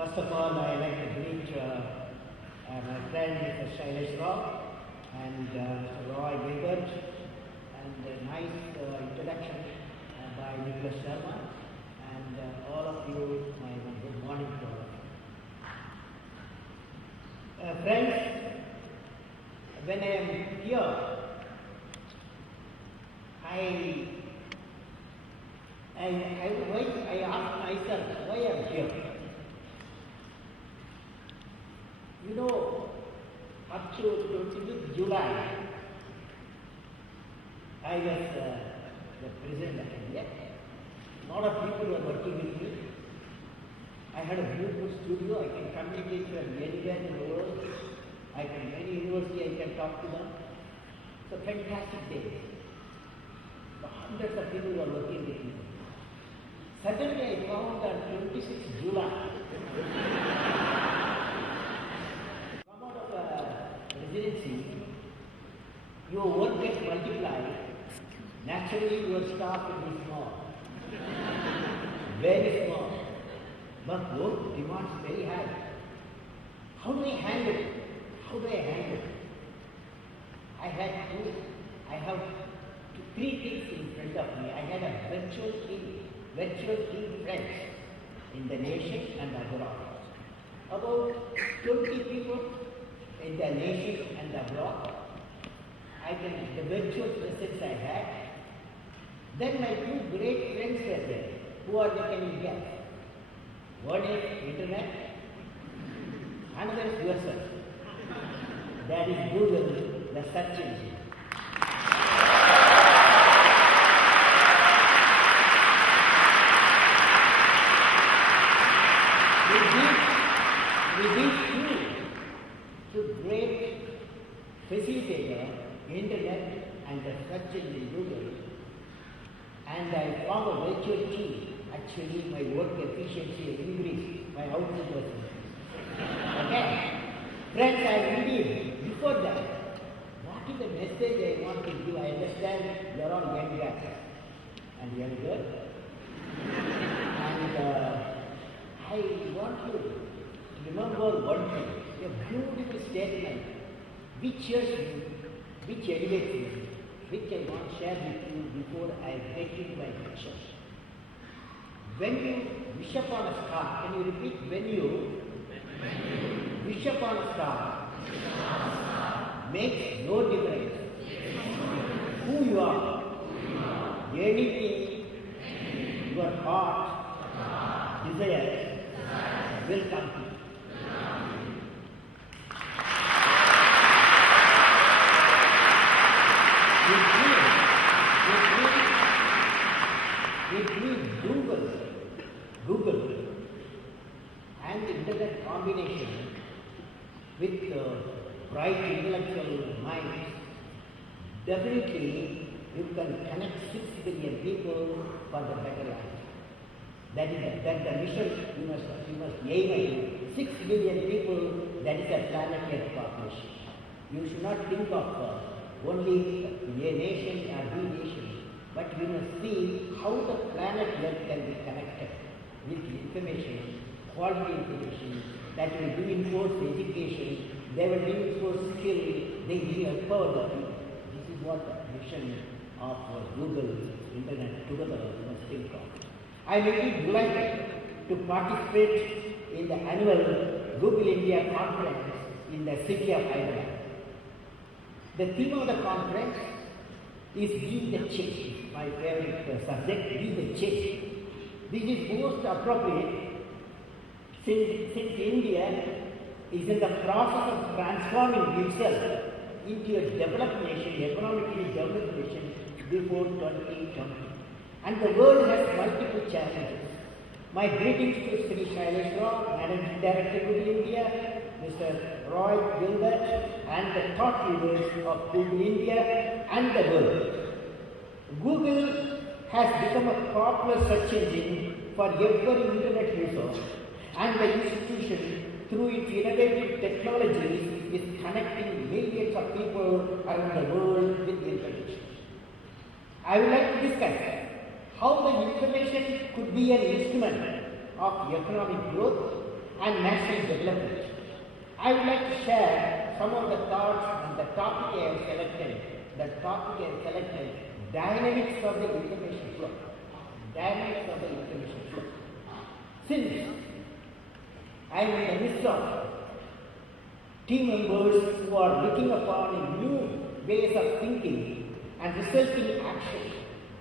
First of all, I like to greet my friend Mr. Shailesh Rao and Mr. Roy Gilbert, and a nice introduction by Nicholas Sharma, and all of you, my good morning to all of you. Friends, when I am here, I ask myself why I am here. You know, up to 25th July, I was the president of India. A lot of people were working with me. I had a beautiful studio. I can communicate from anywhere in the world. I can, any university, I can talk to them. It's a fantastic day. Hundreds of people were working with me. Suddenly I found on 26th July, come out of a residency, your work gets multiplied. Naturally, your staff will be small, very small. But work demands very high. How do I handle it? How do I handle it? I have three things in front of me. I had a virtual team friends in the nation and abroad. About 20 people in the nation and abroad. The virtual presence I had. Then my two great friends were there, who are the India. One is internet, another is yourself. That is Google, the search engine. With these two great facilitator, internet and the search engine Google, and I formed a virtual team. Actually, my work efficiency increased, my output was increased. Okay? Friends, I believe before that, what is the message I want to give? I understand you are all young guys and young girls. And I want you to remember one thing, a beautiful statement which cheers me, which elevates me, which I want to share with you before I get into my lecture. When you wish upon a star, can you repeat? When you wish upon a star, makes no difference who you are, anything your heart desires will come to you. With Google and internet combination with bright intellectual minds, definitely you can connect 6 billion people for the better life. That is the mission you must aim at. 6 billion people, that is a planet Earth population. You should not think of only a nation or the nation, but you must see how the planet Earth can be connected with information, quality information, that will reinforce education, they will reinforce skill, they will empower the people. This is what the mission of Google, internet together must think of. I am really delighted to participate in the annual Google India conference in the city of Hyderabad. The theme of the conference is Be the Change. My favorite subject, Be the Change. This is most appropriate since India is in the process of transforming itself into a developed nation, economically developed nation before 2020. And the world has multiple challenges. My greetings to Sri Shailesh Rao, Managing Director of India, Mr. Roy Gilbert, and the thought leaders of Google India and the world. Google has become a popular search engine for every internet user, and the institution, through its innovative technologies, is connecting millions of people around the world with information. I would like to discuss how the information could be an instrument of economic growth and national development. I would like to share some of the thoughts on the topic I have selected. The topic I have selected, dynamics of the information flow. Dynamics of the information flow. Since I am in the midst of team members who are looking upon new ways of thinking and resulting action,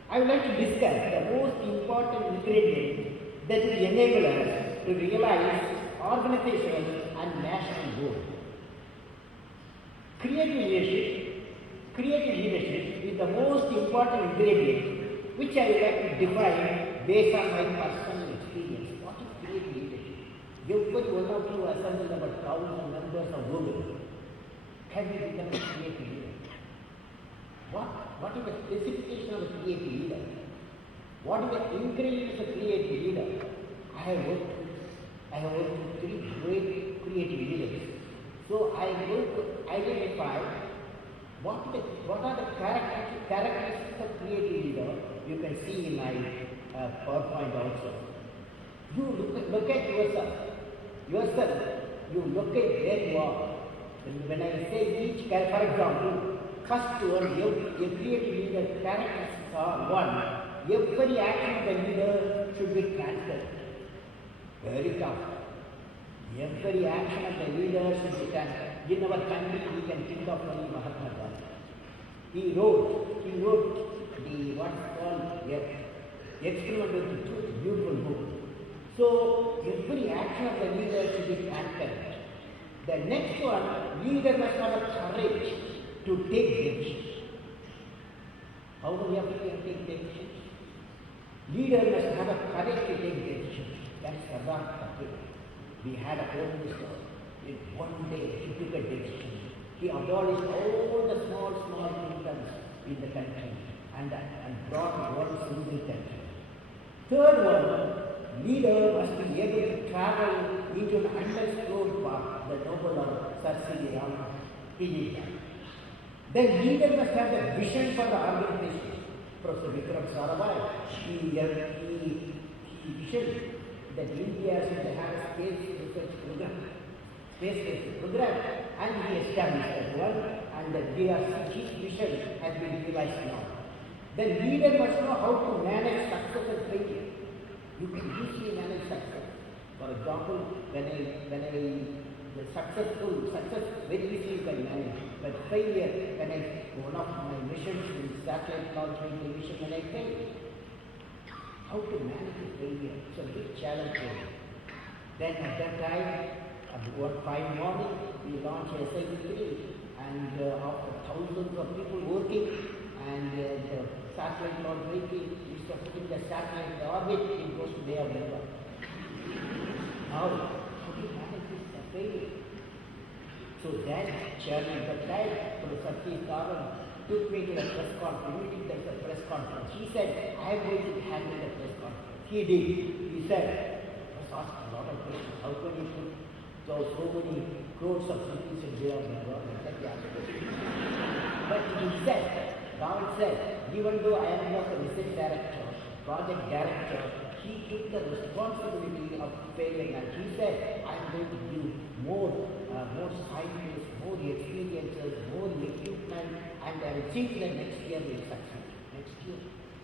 I would like to discuss the most important ingredient that will enable us to realize organizational and national goals. Creative leadership is the most important ingredient which I would like to define based on my personal experience. What is creative leadership? Every one of you assembled about 1,000 members of Google. Can we become a creative leader? What is the specification of a creative leader? What is the ingredients of a creative leader? I have worked with 3 great creative leaders. So I am going to identify what are the characteristics of creative leader. You can see in my PowerPoint also. You look at yourself. You look at where you are. When I say each character, for example, first one, a creative leader characteristics are 1. Every action of the leader should be transparent. Very tough. Every action of the leader should be transparent. In our country, we can think of only Mahatma Gandhi. He wrote the what's called Experiment with the Truth, beautiful book. So every action of the leader should be transparent. The next one, leader must have a courage to take decisions. How do we have to take decisions? Leader must have a courage to take decisions. That's Sardar Patel. We had a home minister. One day he took a decision. He abolished all the small kingdoms in the country and brought one single country. Third one, leader must be able to travel into an unexplored part, the noble of Sir C.V. Raman. He did that. Then leader must have the vision for the organization. Professor Vikram Sarabhai, he visioned that India should have a space research program, and he established that one, and the DRC vision has been realized now. Then leader must know how to manage success and failure. You can usually manage success. For example, the success very easily you can manage. But failure, one of my missions in satellite launch mission, when I failed, how to manage the failure? It's a big challenge for me. Then at that time, about 5 morning, we launched SIP3, and after thousands of people working, and the satellite launch vehicle, instead of putting the satellite in the orbit, it goes to Bay of Bengal. How do you manage this failure? So then, Chairman at that time, Professor Satish Dhawan took me to the press conference. There was a press conference. He said, I am going to handle the press conference. He did. He said, I was asked a lot of questions. How can you put so many crores of rupees in Bay of Bengal? But he said, Dhawan said, even though I am not the research director, project director, he took the responsibility of failing, and he said, I am going to give more scientists, more experiences, more equipment, and I will think that next year we will succeed. Next year,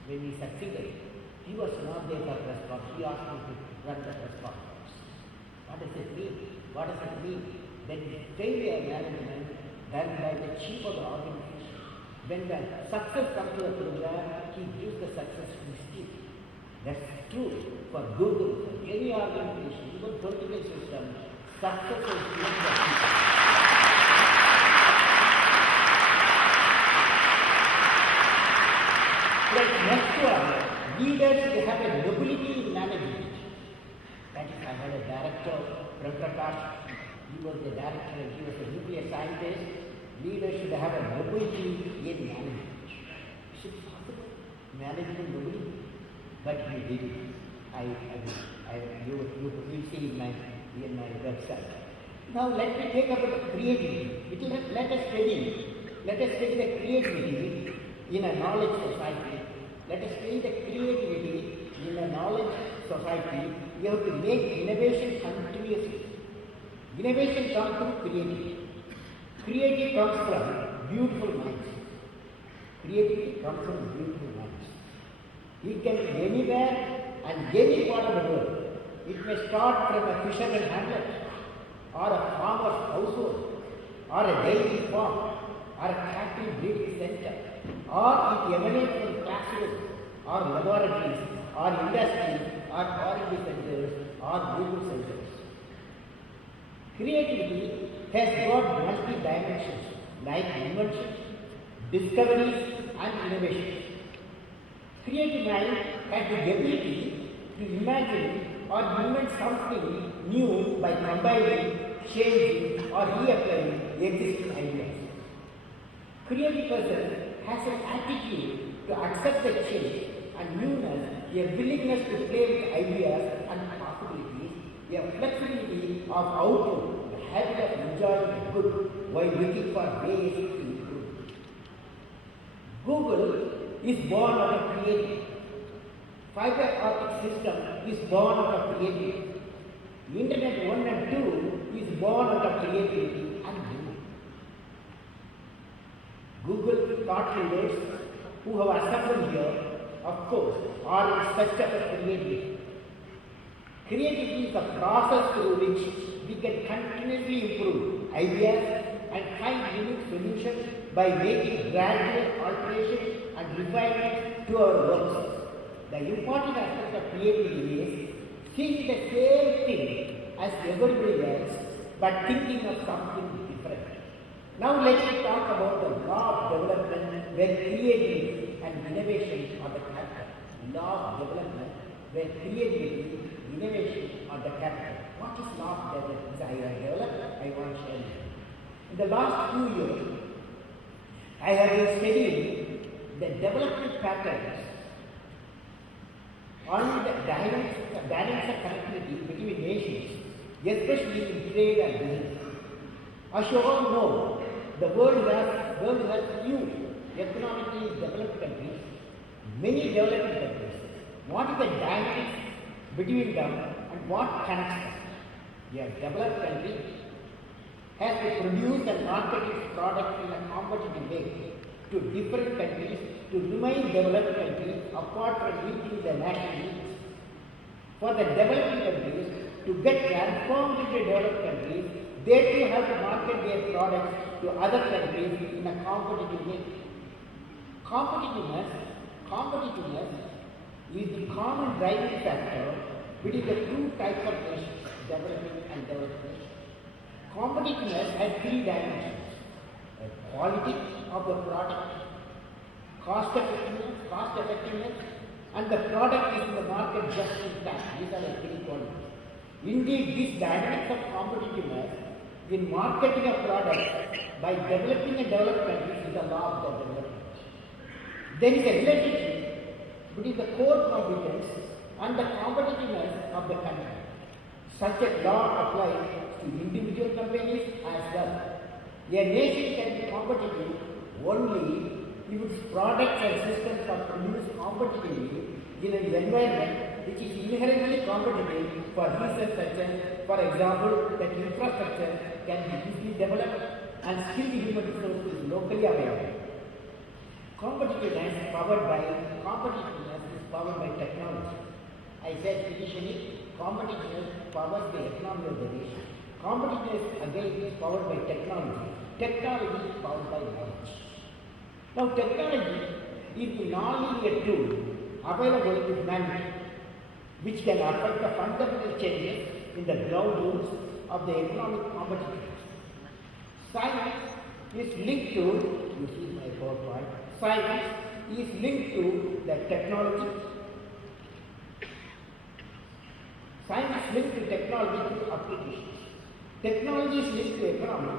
when we succeeded, he was not there for press conference. He asked me to run the press conference. What does it mean? What does it mean? Then failure management done by the chief of the organization. When the success comes to the program, he gives the success to his team. That's true for Google, for any organization, even political system. Success is given to the people. Next one, leaders they have a nobility in management. That is, I had a director, Prakash. He was the director, he was a nuclear scientist. Leaders should have a nobility in management. Is it possible? Management nobility? But he did it. You will see in my website. Now let me take up the creativity. Let us study the creativity in a knowledge society. Let us study the creativity in a knowledge society. We have to make innovation continuously. Innovation comes from creativity. Creativity comes from beautiful minds. Creativity comes from beautiful minds. It can be anywhere and any part of the world. It may start from a fisherman hamlet, or a farmer's household, or a dairy farm, or a cattle breeding center, or it emanates from classrooms, or laboratories, or industries, or R&D centers, or Google centers. Creativity has got multi-dimensions like inventions, discoveries, and innovations. Creative mind has the ability to imagine or invent something new by combining, changing, or reapplying existing ideas. Creative person has an attitude to accept the change and newness, a willingness to play with ideas and possibilities, a flexibility of outlook, the habit of enjoying the good while looking for ways to improve. Google is born out of creativity. Fiber optic system is born out of creativity. Internet 1 and 2 is born out of creativity and human. Google thought leaders who have assembled here, of course, are in search of a creativity. Creativity is a process through which we can continuously improve ideas and find unique solutions by making gradual alterations and refinement to our works. The important aspect of creativity is seeing the same thing as everybody else, but thinking of something different. Now let us talk about the law of development where creativity and innovation are the capital. Law of development where creativity, innovation are the capital. What is law of development? I have developed, I want to share with you. In the last few years, I have been studying the development patterns on the dynamics of connectivity between nations, especially in trade and business. As you all know, the world has few economically developed countries, many developing countries. What is the dynamics between them and what connects them? A developed country has to produce and market its products in a competitive way to different countries to remain developed countries apart from meeting their national needs. For the developing countries to get transformed into developed countries, they too have to market their products to other countries in a competitive way. Competitiveness is the common driving factor between the two types of nations, developing and developed nations. Competitiveness has three dimensions: quality of the product, cost effectiveness, and the product is in the market just in time. These are the three qualities. Indeed, this dynamics of competitiveness in marketing a product by developing and developed countries is the law of the development. There is a relationship between the core competence and the competitiveness of the country. Such a law applies to individual companies as well. A nation can be competitive only if its products and systems are produced competitively in an environment which is inherently competitive for reasons such as, for example, that infrastructure can be easily developed and skilled human resources is locally available. Competitiveness is powered by technology. I said initially, competitiveness powers the economy of the nation. Competitiveness again is powered by technology. Technology is powered by knowledge. Now technology is the non-linear tool available to humanity which can affect the fundamental changes in the ground rules of the economic competitiveness. Science is linked to, you see my PowerPoint, science is linked to the technology. Science is linked to technology through applications. Technology is linked to economy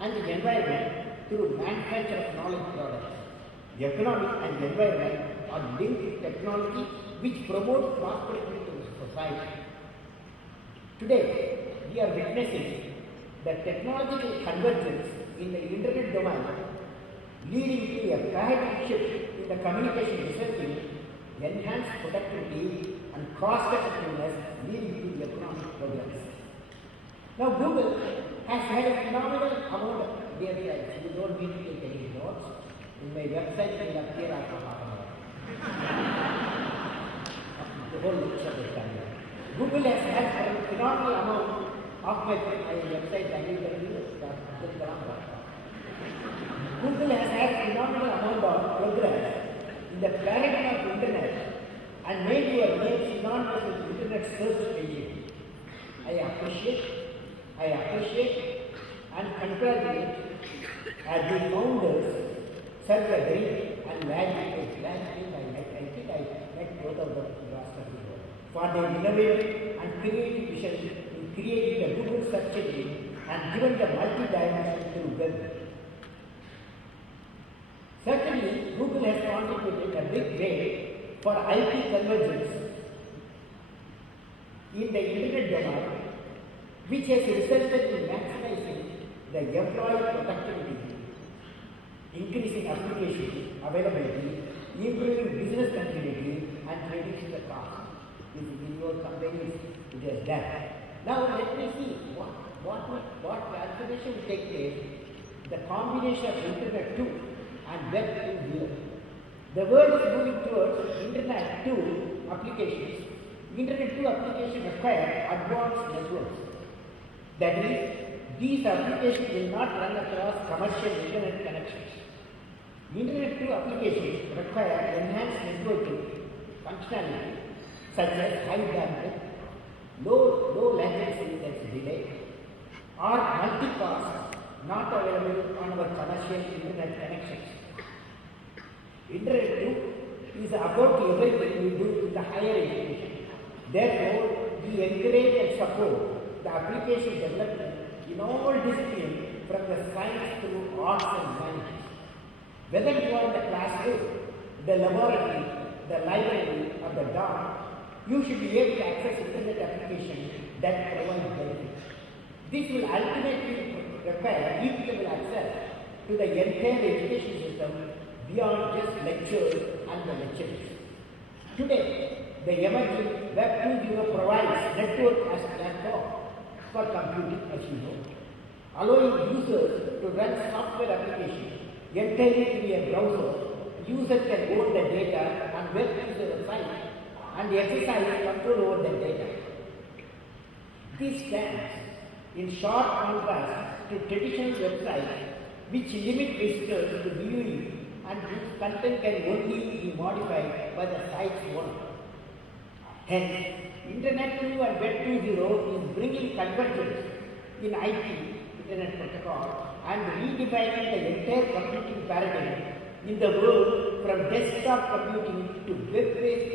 and the environment through manufacture of knowledge products. The economy and the environment are linked to technology which promotes prosperity to the society. Today, we are witnessing the technological convergence in the internet domain leading to a paradigm shift in the communication resulting enhanced productivity and cost effectiveness leading to economic progress. Now Google has had a phenomenal amount of their sites. You don't need to take any notes. In my website it will appear after half an hour. The whole lecture is done. Google has had a phenomenal amount of my website www.abdulkalam.com. Google has had a phenomenal amount of progress in the paradigm of internet and made your name synonymous with internet search engine. I appreciate and congratulate as the founders, Sergey Brin and Larry Page. I think I met both of them last year, for their innovative and creative vision in creating a Google search engine and given the multi-dimension to web. Certainly, Google has contributed a big way for IP convergence in the internet domain, which has resulted in maximizing the employee productivity, increasing application availability, improving business continuity, and reducing the cost. This is in your companies it has done. Now let me see what transformation will take place. The combination of Internet 2 and Web 2.0. The world is moving towards Internet 2 applications. Internet 2 applications require advanced networks. That is, these applications will not run across commercial Internet connections. Internet 2 applications require enhanced networking functionality such as high bandwidth, low latency that's delay, or multicast not available on our commercial Internet connections. Internet 2 is about everything we do in the higher education. Therefore, we encourage and support the application development in all disciplines from the science to arts and humanities. Whether you are in the classroom, the laboratory, the library, or the dorm, you should be able to access Internet applications that provide benefits. This will ultimately require equitable access to the entire education system beyond just lectures and the lecturers. Today, the emerging Web 2.0 provides network as a platform for computing, as you know, allowing users to run software applications entirely in a browser. Users can own the data and web user website and exercise control over the data. This stands in sharp contrast to traditional websites which limit visitors to viewing and whose content can only be modified by the site's owner. Hence, Internet 2 and Web 2.0 is bringing convergence in IT, Internet Protocol, and redefining the entire computing paradigm in the world from desktop computing to web-based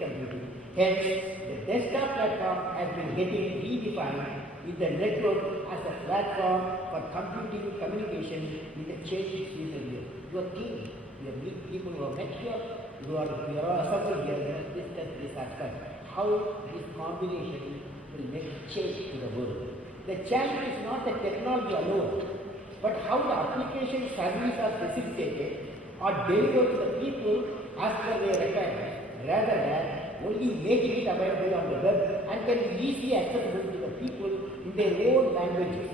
computing. Hence, the desktop platform has been getting redefined with the network as a platform for computing communication in the changing future. Your team, your people who are met here, we are all assembled here, we must discuss this aspect. How this combination will make change to the world. The challenge is not the technology alone, but how the application services are facilitated or delivered to the people as per their requirements, rather than only making it available on the web and can be easily accessible to the people in their own languages.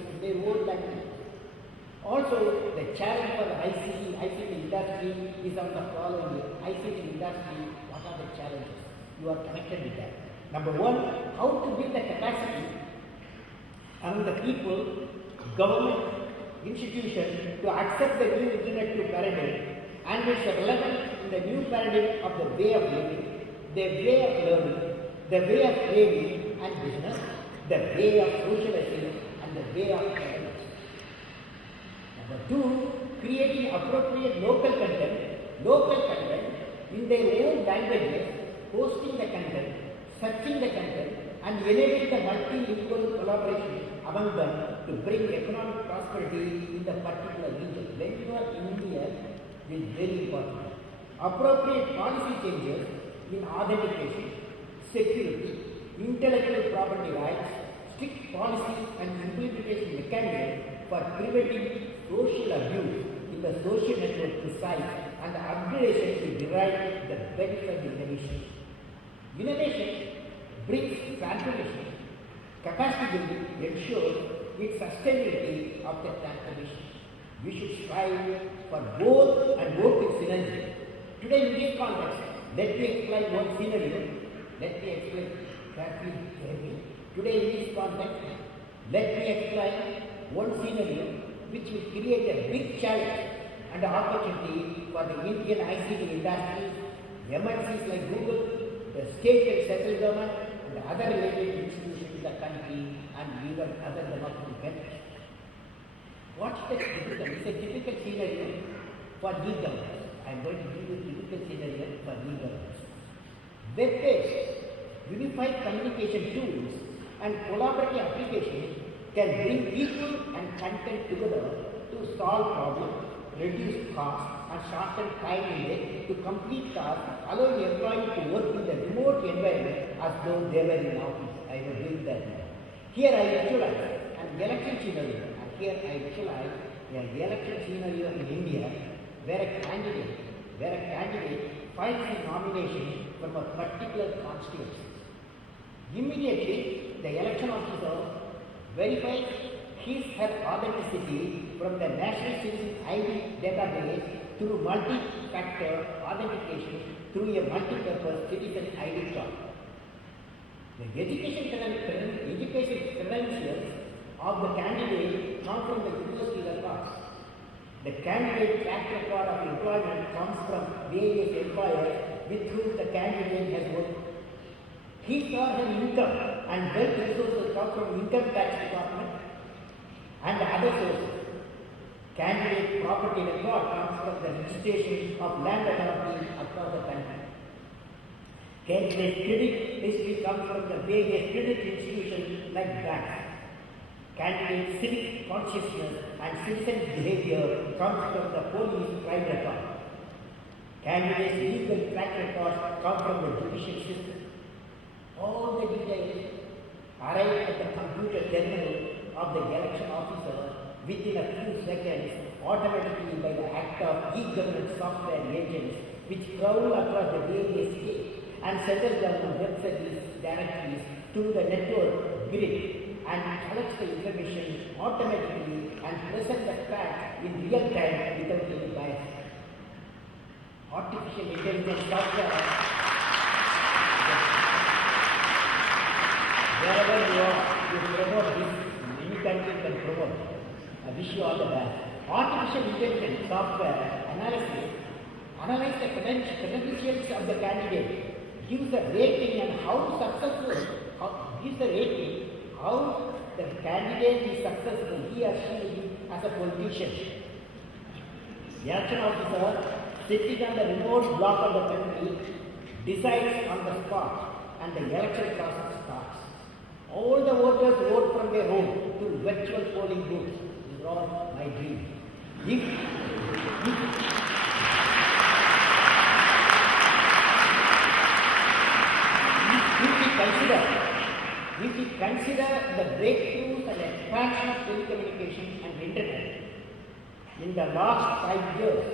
Also, the challenge for the ICT industry is on the following. ICT industry, what are the challenges? You are connected with that. Number one, how to build the capacity among the people, government, institutions to accept the new Internet 2 paradigm and its relevance in the new paradigm of the way of living, the way of learning, the way of trading and business, the way of socializing, and the way of governance. Number two, creating appropriate local content in their own languages, hosting the content, searching the content, and enabling the multilingual collaboration among them to bring economic prosperity in the particular region. When you are in India, it is very important. Appropriate policy changes in authentication, security, intellectual property rights, strict policies and implementation mechanisms for preventing social abuse in the social network to sites and the upgradation to derive the benefit of innovation. Innovation brings transformation Capacity building ensures its sustainability of the transformation. We should strive for both and work in synergy. Today in this context, let me explain one scenario. Let me explain carefully. Today in this context, let me explain one scenario which will create a big challenge and opportunity for the Indian ICT industry, MNCs like Google, the state and central government, and other related institutions in the country, and even other developing countries. What's the typical? It's a typical scenario for e-governance. I am going to give you a typical scenario for e-governance. Web-based, unified communication tools and collaborative applications can bring people and content together to solve problems, reduce costs, and shorten time needed to complete tasks, allowing employees to work in the remote environment as though they were in office. I will bring that now. Here I visualize an election scenario. Here I visualize an election scenario in India where a candidate files a nomination from a particular constituency. Immediately, the election officer verifies his her authenticity from the National Citizen ID database through multi-factor authentication through a multi-purpose citizen ID card. The education credentials of the candidate come from the university records. The candidate track record of employment comes from various employers with whom the candidate has worked. His or her income and wealth resources come from income tax department and other sources. Candidate property record comes from the registration of land authority across the country. Candidate credit history comes from the various credit institutions like banks. Candidate civic consciousness and citizen behavior comes from the police crime record. Candidates' legal track records come from the judicial system. All the details arrive at the computer terminal of the election officer within a few seconds, automatically by the act of e-government software agents which prowl across the various states and central government websites directories to the network grid and collects the information automatically and presents the fact in real time without any bias. Artificial intelligence software, wherever you are, you promote this, many countries can promote. I wish you all the best. Artificial intelligence software analyze the credentials of the candidate, gives a rating and how the candidate is successful, he or she as a politician. The election officer sitting on the remote block of the country decides on the spot and the election process starts. All the voters vote from their home to virtual polling booths. This is all my dream. If we consider the breakthroughs and expansion of telecommunications and internet in the last 5 years,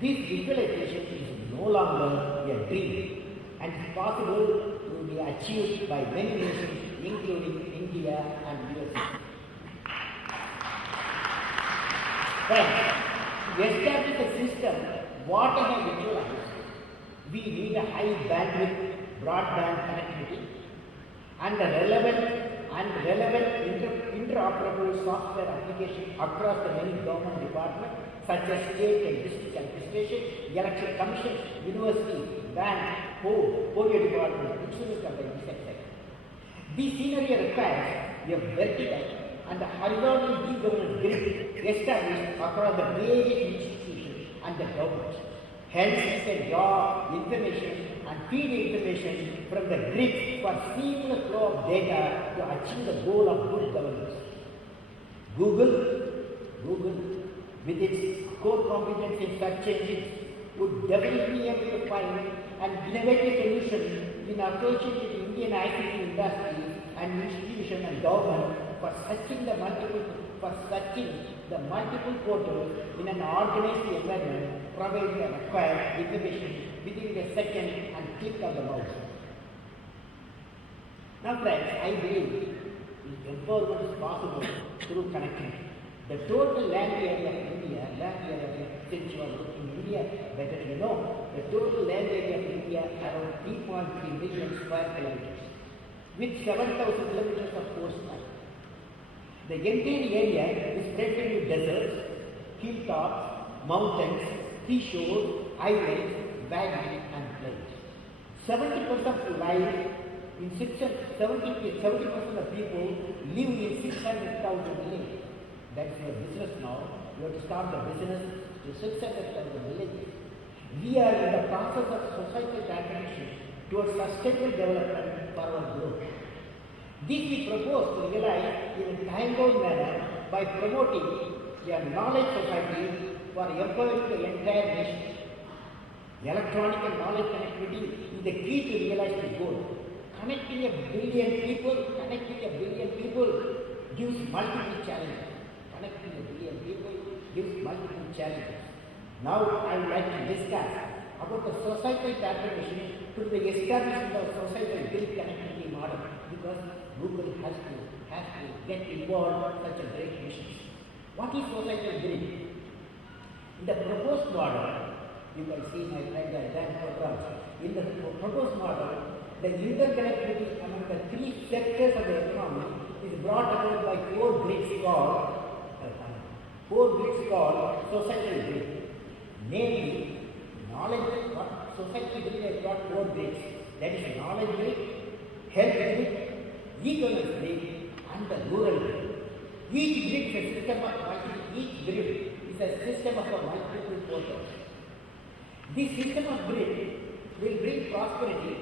this visualization is no longer a dream and is possible to be achieved by many nations, including India and USA. Friends, to establish a system, what I have visualized, we need a high bandwidth broadband connectivity and the relevant interoperable software application across the many government departments such as state and district administration, election commission, university, bank, polio department, insurance company, etc. This scenario requires a vertical and a horizontal e-governance grid established across the various institutions and the government. Hence, you can draw information and feed information from the grid for seamless flow of data to achieve the goal of good governance. Google, with its core competence in search engines, would definitely be able to find an innovative solution in association with Indian ICT industry and institution and government for searching the multiple portals in an organized environment, providing the required information within a second and click of the mouse. Now friends, I believe empowerment is possible through connectivity. The total land area of India, since you are looking in India, better you know, the total land area of India around 3.3 million square kilometers, with 7,000 kilometers of coastline. The entire area is spread into deserts, hilltops, mountains, seashore, islands, valleys and plains. 70% of life in 70% of people live in 600,000 villages. That's your business now. You have to start the business to 600,000 villages. We are in the process of societal transformation towards sustainable development for our growth. This we propose to realize in a time-bound manner by promoting a knowledge society for empowering the entire nation. Electronic and knowledge connectivity is the key to realize the goal. Connecting a billion people gives multiple challenges. Connecting a billion people gives multiple challenges. Now I would like to discuss about the societal transformation to the establishment of societal grid connectivity model, because Google has to get involved in such a great mission. What is societal grid? In the proposed model, you can see my friend Dan programs. In the proposed model, the interconnectivity among the three sectors of the economy is brought about by four grids called societal grid. Namely, knowledge. Societal grid has got four grids. That is knowledge grid, health grid, e-commerce grid, and the rural grid. Each grid is a system of multiple portals. This system of grid will bring prosperity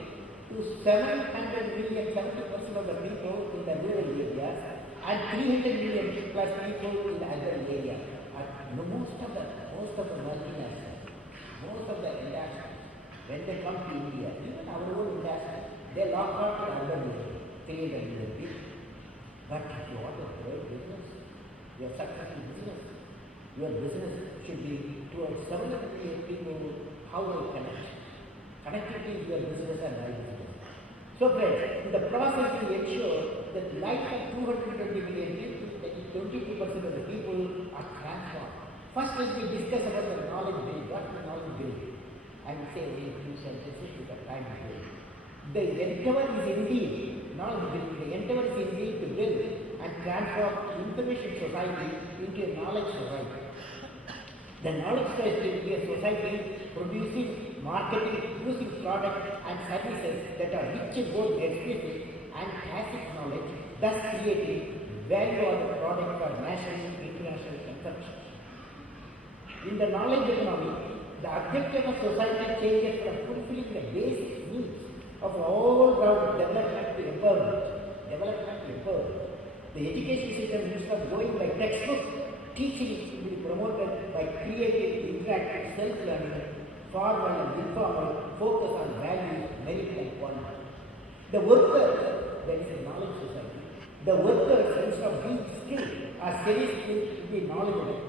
to 700 million, 70% of the people in the rural areas, and 300 million plus people in the urban area. Most of the multinationals, most of the industries, when they come to India, even our own industry, they lock out the urban area, 300 million people. But if you want a great business, your successful business, your business should be towards 700 million people. How they connect? Connectivity is your business and my business. So friends, in the process to ensure that the life of 220 million people, that is 22% of the people, are transformed. First, let me discuss about the knowledge grid. What is the knowledge grid? I will say only a few sentences with the time to build. The endeavor is indeed, knowledge grid, the endeavor is indeed to build and transform information society into a knowledge society. The knowledge society will be a society producing, marketing, using products and services that are rich in both explicit and tacit knowledge, thus creating value of the product for national and international consumption. In the knowledge economy, the objective of society changes from fulfilling the basic needs of all-round development to empowerment. The education system, instead of going by textbook, teaching will be promoted by creating interactive self-learning, formal and informal, focus on values, merit and quality. The workers, that is a knowledge society, the workers, instead of being skilled, are seriously to be knowledgeable,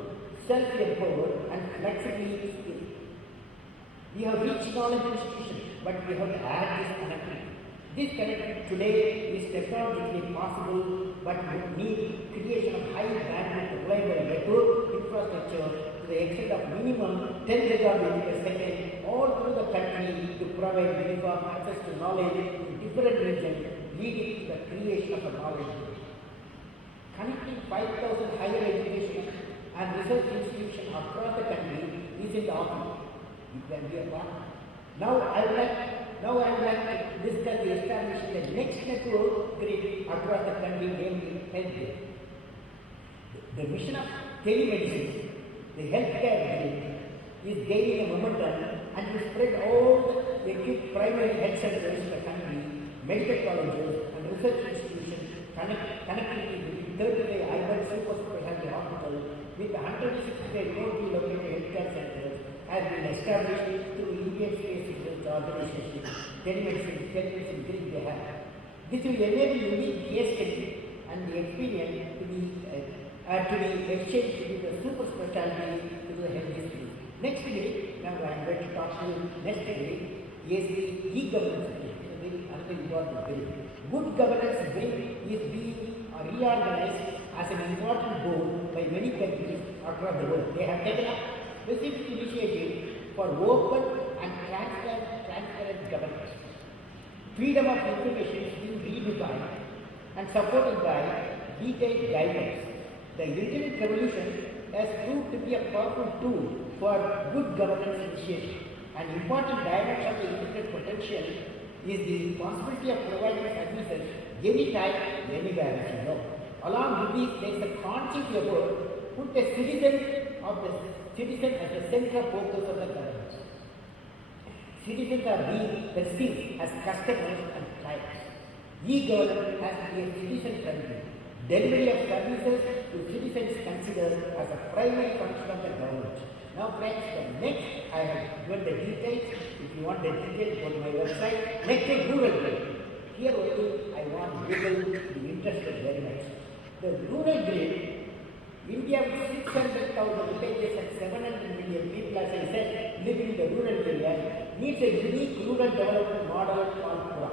self-empowered and flexibly skilled. We have rich knowledge institutions, but we have to add this connectivity. This connectivity today is technologically possible, but would need creation of high bandwidth reliable network infrastructure to the extent of minimum 10 gigabits per second all through the country to provide uniform access to knowledge in different regions, leading to the creation of a knowledge grid. Connecting 5,000 higher education and research institutions across the country is in the offing. You can be a partner. Now I would like to discuss the establishing the next network grid across the country, namely healthcare. The mission of telemedicine, the healthcare grid, is gaining a momentum and will spread all the equipped primary health centers in the country, medical colleges and research institutions, connectivity between 35 urban super specialty hospitals with 165 locally located healthcare centers has been established through Indian Space Research Organization, telemedicine grid they have. This will enable unique case study and the experience to be exchanged with the super specialty to the health history. Next grid, now I am going to talk to you next grid, is the e-governance grid. another important bill. Good governance bill is being reorganized as an important goal by many countries across the world. They have taken up specific initiative for open and transparent governance. Freedom of information is being redesigned and supported by detailed guidelines. The Internet revolution has proved to be a powerful tool for good governance initiative. An important dimension of the Internet potential is the responsibility of providing services anytime, anywhere, as you know. Along with this, there is a conscious effort to put the citizen as the central focus of the government. Citizens are being perceived as customers and clients. E-government has to be a citizen-friendly. Delivery of services to citizens considered as a primary function of the government. Now friends, next I have given the details. If you want the details, go to my website. Next is rural grid. Here only I want people to be interested very much. The rural grid, India with 600,000 villages and 700 million people, as I said, live in the rural area, needs a unique rural development model called PURA.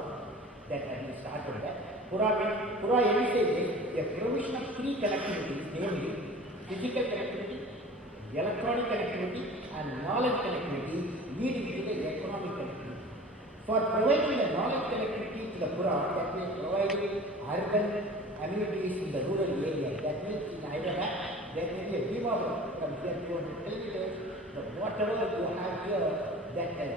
That I will start with that. PURA envisages a provision of three connectivities, namely physical connectivity, electronic connectivity, and knowledge connectivity, leading to the economic connectivity. For providing the knowledge connectivity to the PURA, that means providing urban amenities in the rural area. That means in Hyderabad, there may be a beam of from here 200 kilometers, but whatever you have here, that the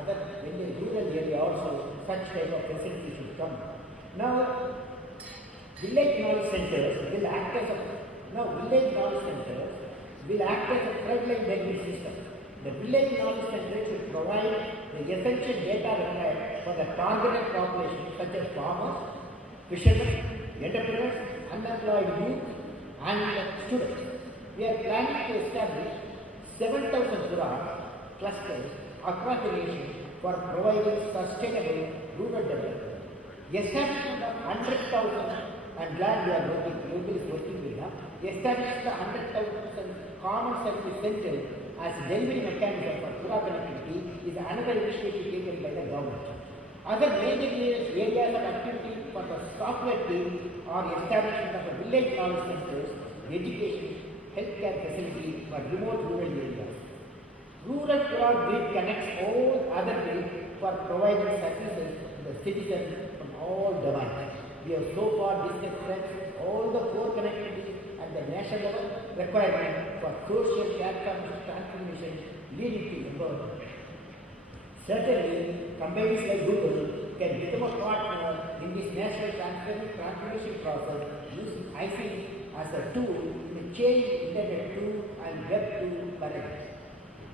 other in the rural area also, such type of facilities should come. Now, village knowledge centers will act as a frontline delivery system. The village knowledge centers should provide the essential data required for the targeted population such as farmers, fishermen, entrepreneurs, unemployed youth, and students. We are planning to establish 7,000 PURA clusters across the nation for providing sustainable rural development. Establishment of 100,000, I'm glad we are working with them. Establishment of 100,000 common service centers as delivery mechanism for PURA connectivity is another initiative taken by the government. Other major areas of activity for the software team are establishment of a village knowledge centers, education, healthcare facilities for remote rural areas. Rural PURA grid connects all other grids for providing services to the citizens from all domains. We have so far discussed all the core connectivity at the national level requirement for social transformation leading to empowerment. Certainly, companies like Google can become a partner in this national transformation process using IC as a tool to change Internet to and Web to current.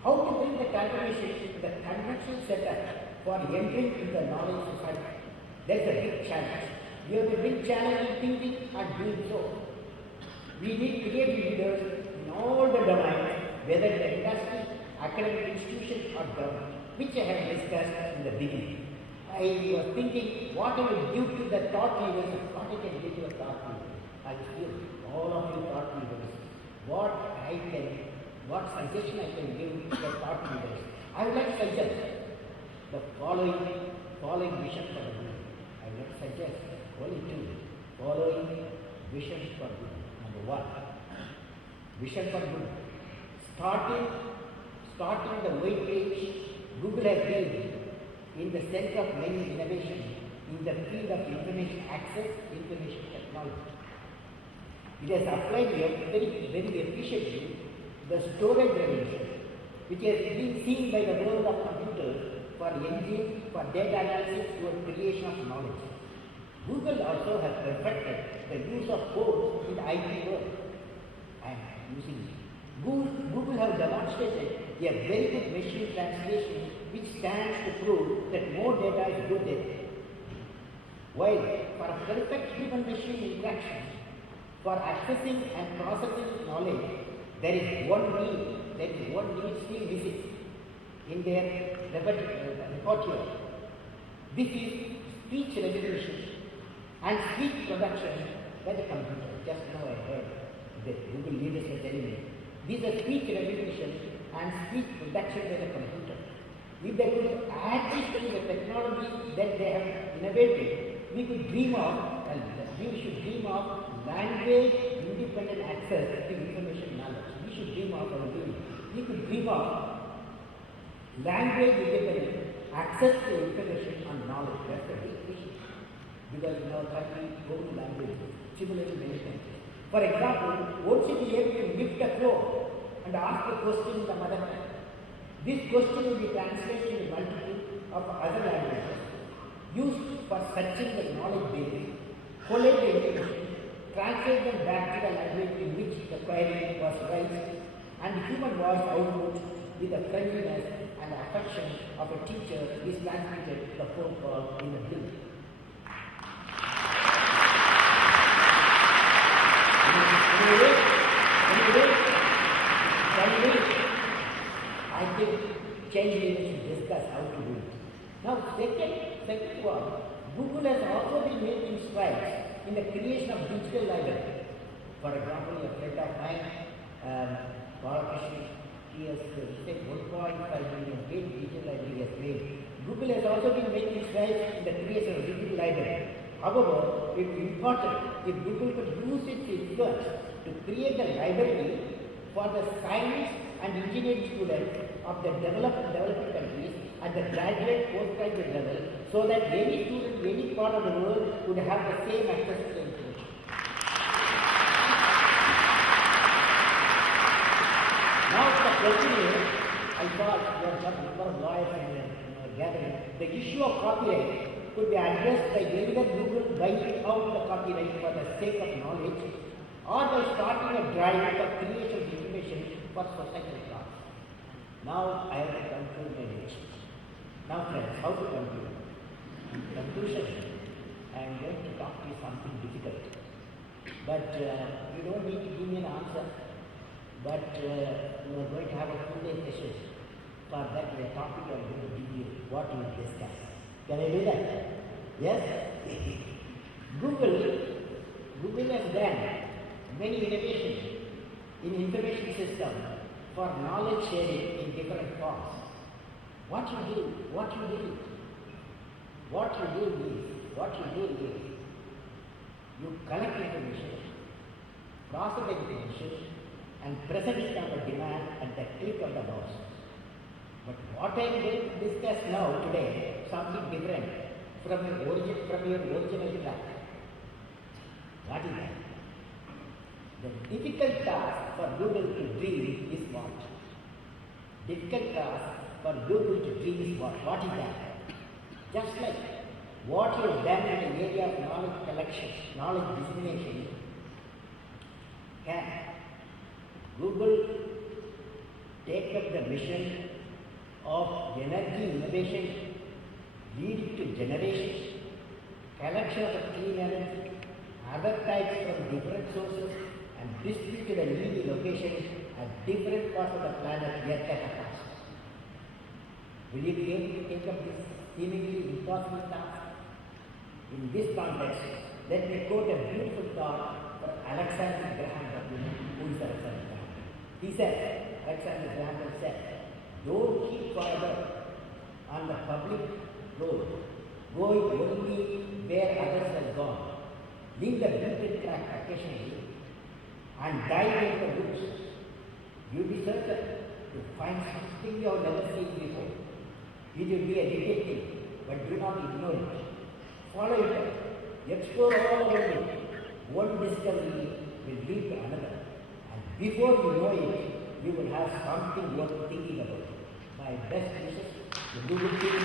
How to bring the transformation to the conventional setup for entering into the knowledge society? There is a big challenge. We have a big challenge in thinking and doing so. We need creative leaders in all the domains, whether the industry, academic institution, or government, which I have discussed in the beginning. I was thinking what I will give to the thought leaders and what I can give to the thought leaders. I will give all of you thought leaders what suggestion I can give to the thought leaders. I would like to suggest the following vision for the world. I would like to suggest only two following visions for good. Number one, vision for good. Starting the weight page, Google has been in the center of many innovations in the field of information access, information technology. It has applied very efficiently the storage revolution, which has been seen by the world of computers for engine, for data analysis, to creation of knowledge. Google also has perfected the use of code in the IT world. I am using it. Google has demonstrated a very good machine translation which stands to prove that more data is good data. While for a perfect human-machine interaction, for accessing and processing knowledge, there is one need still missing in their repertoire. This is speech recognition and speech production by the computer. Just now I heard the Google leaders were telling me. These are speech recognition and speech production by the computer. if they could add this to the technology that they have innovated, we could dream of, and we should dream of language independent access to information knowledge. We should dream of our dream. We could dream of language independent access to information and knowledge. That's the big vision. Because in our country, both languages, similarly many countries. For example, won't you be able to lift a floor and ask a question in the mother tongue? This question will be translated in multitude of other languages used for searching the knowledge base, collate the information, translate them back to the language in which the query was raised, and human voice output with the friendliness and affection of a teacher is transmitted to the phone call in a blink. I think change should discuss how to do it. Now, second one, Google has also been making strides in the creation of digital library. For example, a friend of mine, Balakrishnan, he has said 1.5 million page digital library has made. Google has also been making strides in the creation of digital library. However, it is important if Google could use its influence to create a library for the science and engineering students of the developing countries at the graduate, postgraduate level, so that any student, any part of the world would have the same access to the information. Now the question is, I thought there are some number of lawyers in gathering, the issue of copyright could be addressed by either Google buying out the copyright for the sake of knowledge, or by starting a drive for creation of information for societal cause. Now I have to conclude my lecture. Now friends, how to conclude? In conclusion, I am going to talk to you something difficult. But you don't need to give me an answer. But you are going to have a full-day session. For that, the topic I am going to give you what we will discuss. Can I do that? Yes? Google has done many innovations in information system for knowledge sharing in different forms. What you do is, you collect information, process the information, and present it on the demand at the click of the mouse. But what I am going to discuss now today, something different from your original track. What is that? The difficult task for Google to dream is what? Difficult task for Google to dream is what? What is that? Just like what you have done in the area of knowledge collection, knowledge dissemination, can Google take up the mission of energy innovation, leading to generation, collection of clean energy, other types from different sources, and distributed at needy locations at different parts of the planet yet at a cost? Will you be able to take up this seemingly impossible task? In this context, let me quote a beautiful thought for Alexander Graham Bell, who is Alexander Graham Bell. He said, Alexander Graham Bell said, don't keep forever on the public road, going only where others have gone. Leave the beaten track occasionally and dive into the woods. You'll be certain to find something you have never seen before. It will be a detective, but do not ignore it. Follow it up. Explore all around it. One discovery will lead to another. And before you know it, you will have something worth thinking about. My best wishes to Google team.